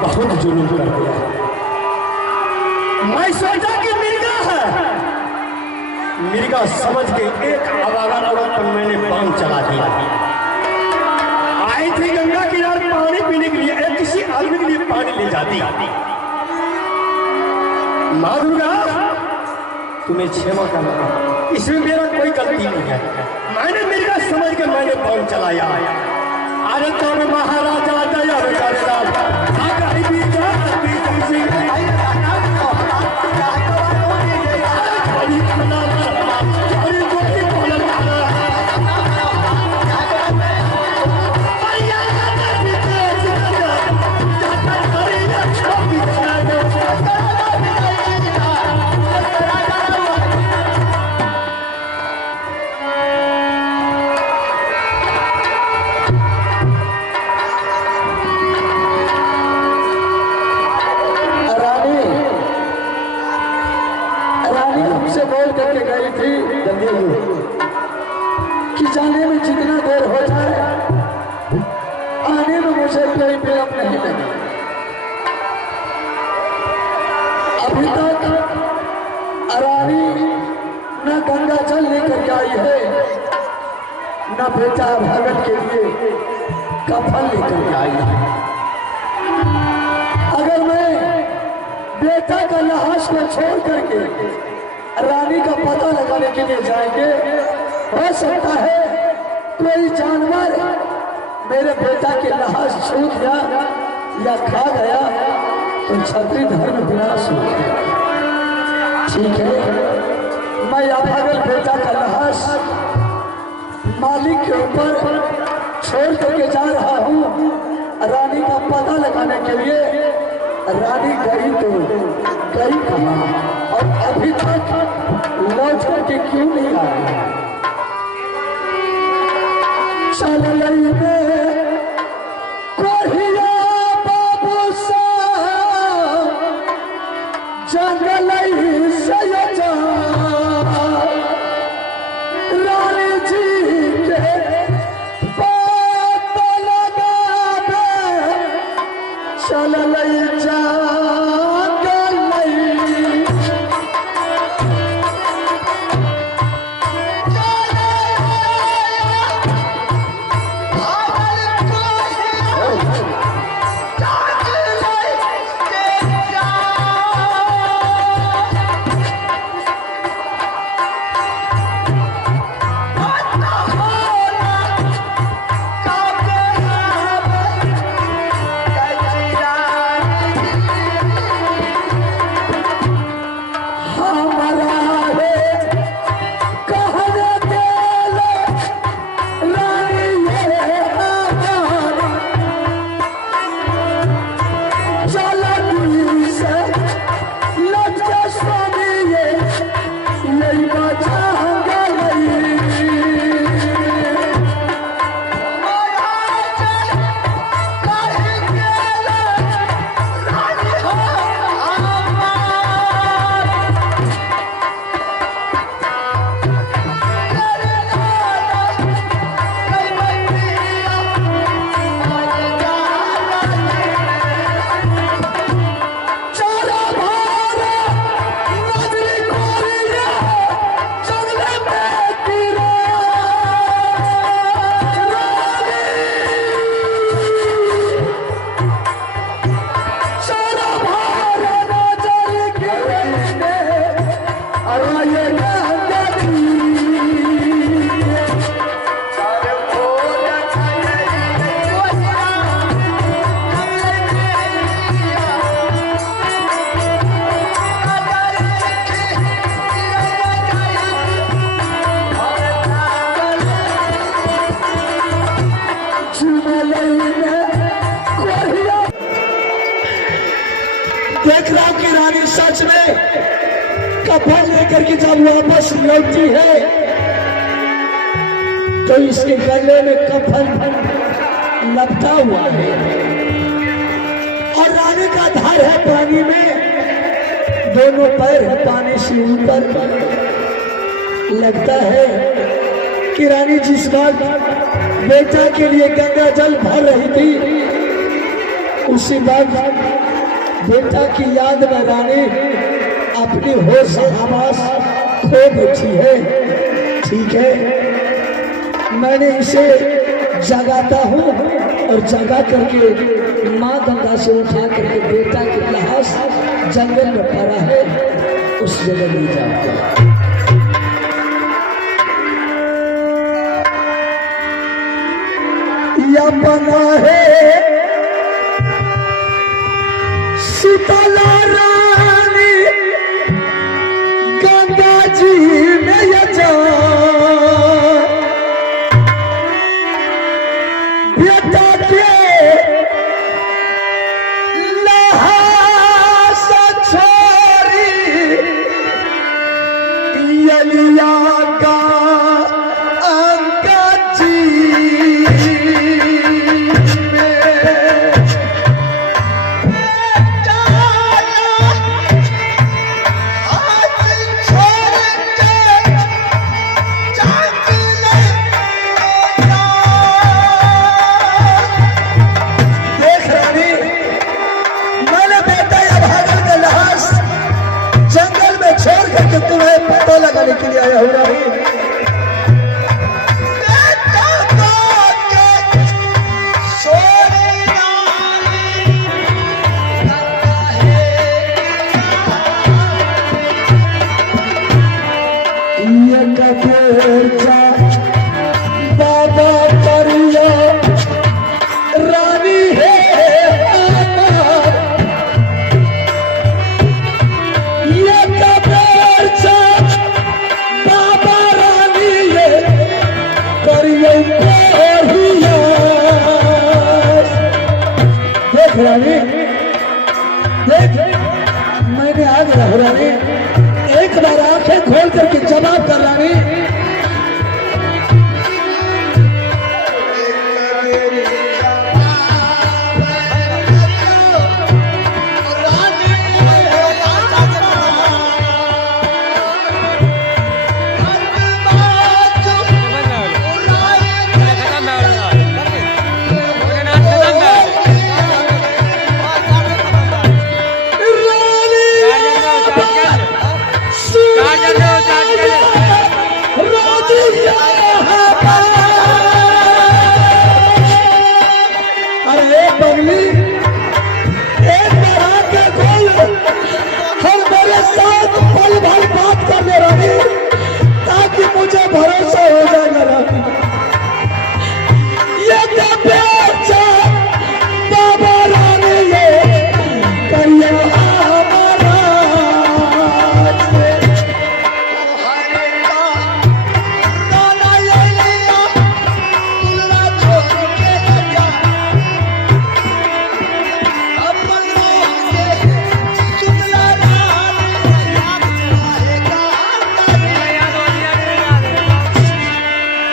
बहुत जुल्म कर दिया। मैं सोचा कि मिर्गा है, मिर्गा समझ के एक आवारा औरत पर मैंने बाण चला दिया। आई थी गंगा किनारे पानी पीने के लिए, किसी आदमी के लिए पानी ले जाती। माँ दुर्गा तुम्हें क्षमा करना, इसमें मेरा कोई गलती नहीं है। मैंने मिर्गा समझ के मैंने बाण चलाया। अरे तो महाराजा दया करेगा। कि जाने में जितना देर हो जाए आने में मुझे कोई विलंब नहीं लगे। अभी तक रानी न गंगा जल लेकर के आई है, न बेटा भागन के लिए कफन लेकर के आई है। अगर मैं बेटा का लाश को छोड़ करके रानी का पता लगाने के लिए जाएंगे, हो सकता है कोई जानवर मेरे बेटा की लाश छू गया या खा गया तो क्षत्रिय धर्म विनाश हो गया। ठीक है, मैं अभागल बेटा का लाश मालिक के ऊपर छोड़ करके जा रहा हूँ रानी का पता लगाने के लिए। रानी गई तो गई कहाँ, और अभी तक लौट करके क्यों नहीं आई? चल रही कोहिया बाबू सा जंगल से जा रानी जी के पता लगा दे। चल जा देख रहा हूं कि रानी सच में कफन लेकर के जब वापस लौटी है तो इसके गले में कफन लपटा हुआ है और रानी का धार है पानी में, दोनों पैर है पानी से ऊपर। लगता है कि रानी जिस वक्त बेटा के लिए गंगा जल भर रही थी उसी वक्त बेटा की याद में रानी अपनी होश हवास खो बैठी है। ठीक है, मैंने इसे जगाता हूँ और जगा करके माँ गंगा से उठा करके बेटा की लाश जंगल में पड़ा है उस जगह ले जाऊंगा। या बना है शीतला रानी गंगा जी में या जा बेटा के लाश छोड़ी यलिया का अंगा जी तुम्हें पता लगाने के लिए आया हूँ रानी। बाबा करिया रानी है रानी। देख मैंने आ गया हूँ रानी, एक बार आंखें खोल करके जवाब कर रानी। ताकि मुझे भरोसा हो जाएगा रानी। ये बेचा बाबा रानी ये करिया हमारा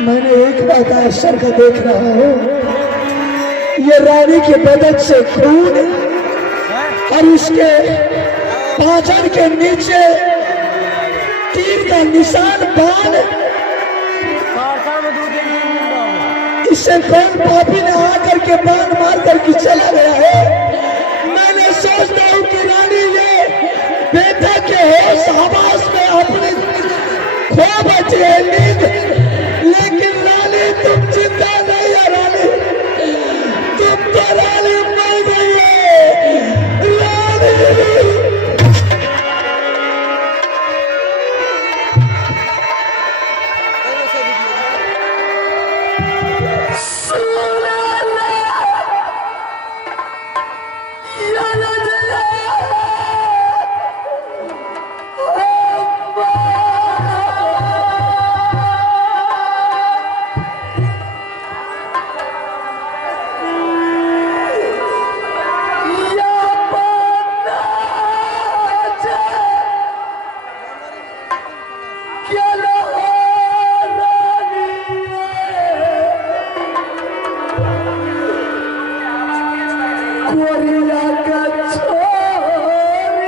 मैंने एक बात अवसर का देख रहा हूँ, ये रानी के बदन से खून और इसके पाचन के नीचे तीर का निशान बाण, इससे कौन पापी ने आकर के बाण मार करके चला गया है। मैंने सोचता हूँ कि रानी ये बेटा के होश हवास में अपने खो बैठी है नींद, लेकिन रानी तुम जिंदा नहीं है रानी, तुम तो रानी मर गई है रानी। कोरिया का छोरी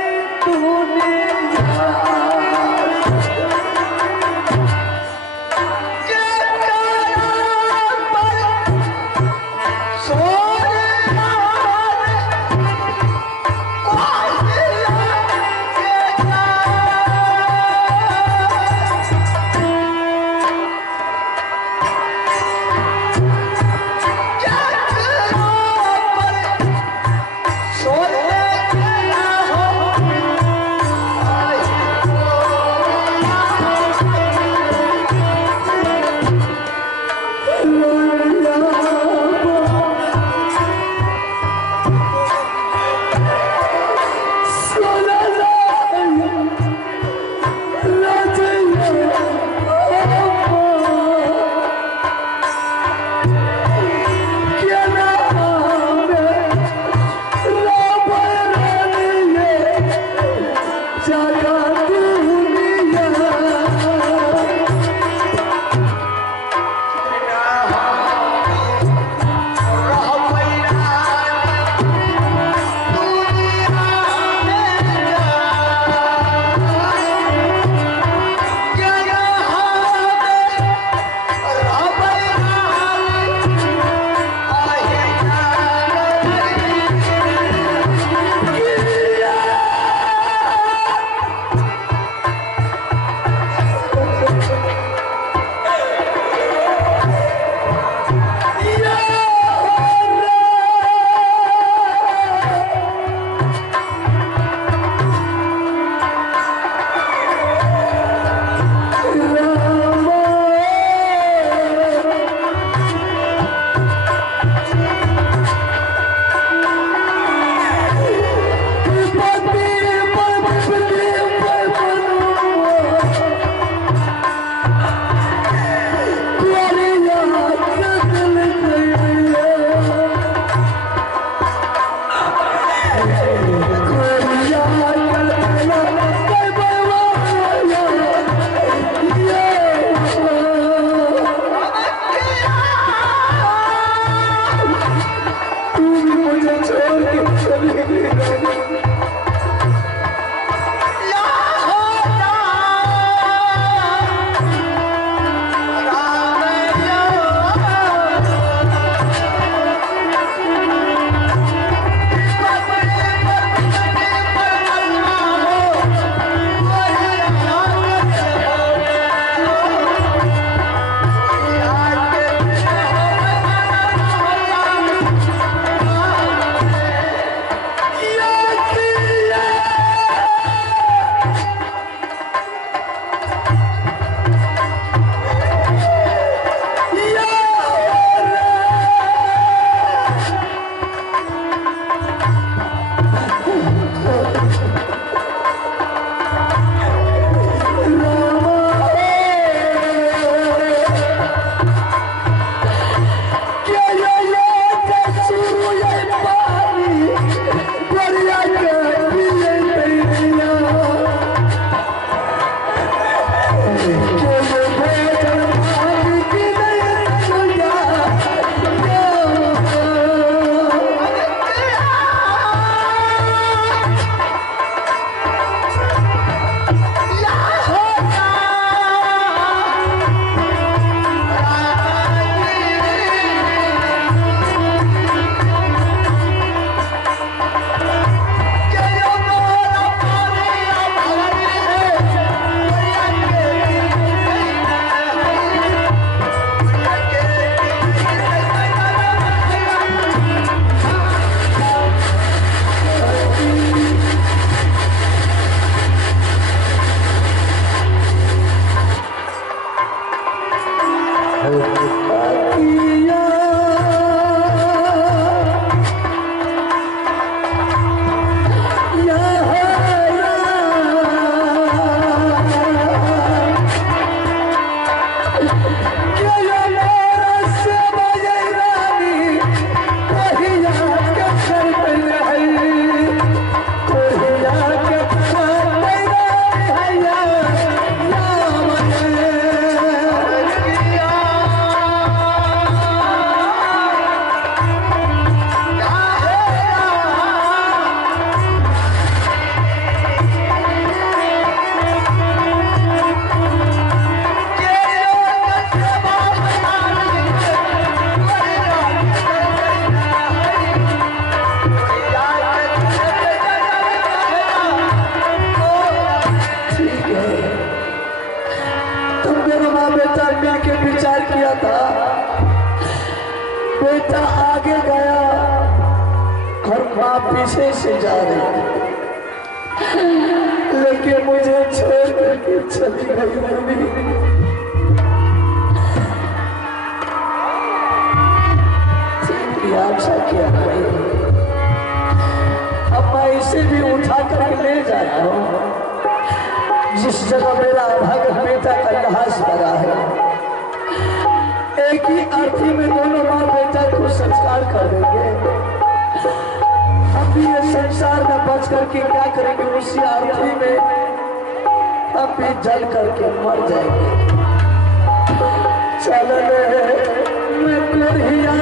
मिलके विचार किया था बेटा आगे गया और माँ पीछे से जा रही थी, लेकिन मुझे छोड़ करके चली गई मम्मी। क्या अब मैं इसे भी उठा करके ले जा रहा हूँ जिस जगह मेरा अभागा बेटा का लाश पड़ा है। एक ही अर्थी में दोनों माँ बेटा को संस्कार कर देंगे। हम भी ये संसार में बच करके क्या करेंगे, उसी अर्थी में हम भी जल करके मर जाएंगे। चल मैं कुरिया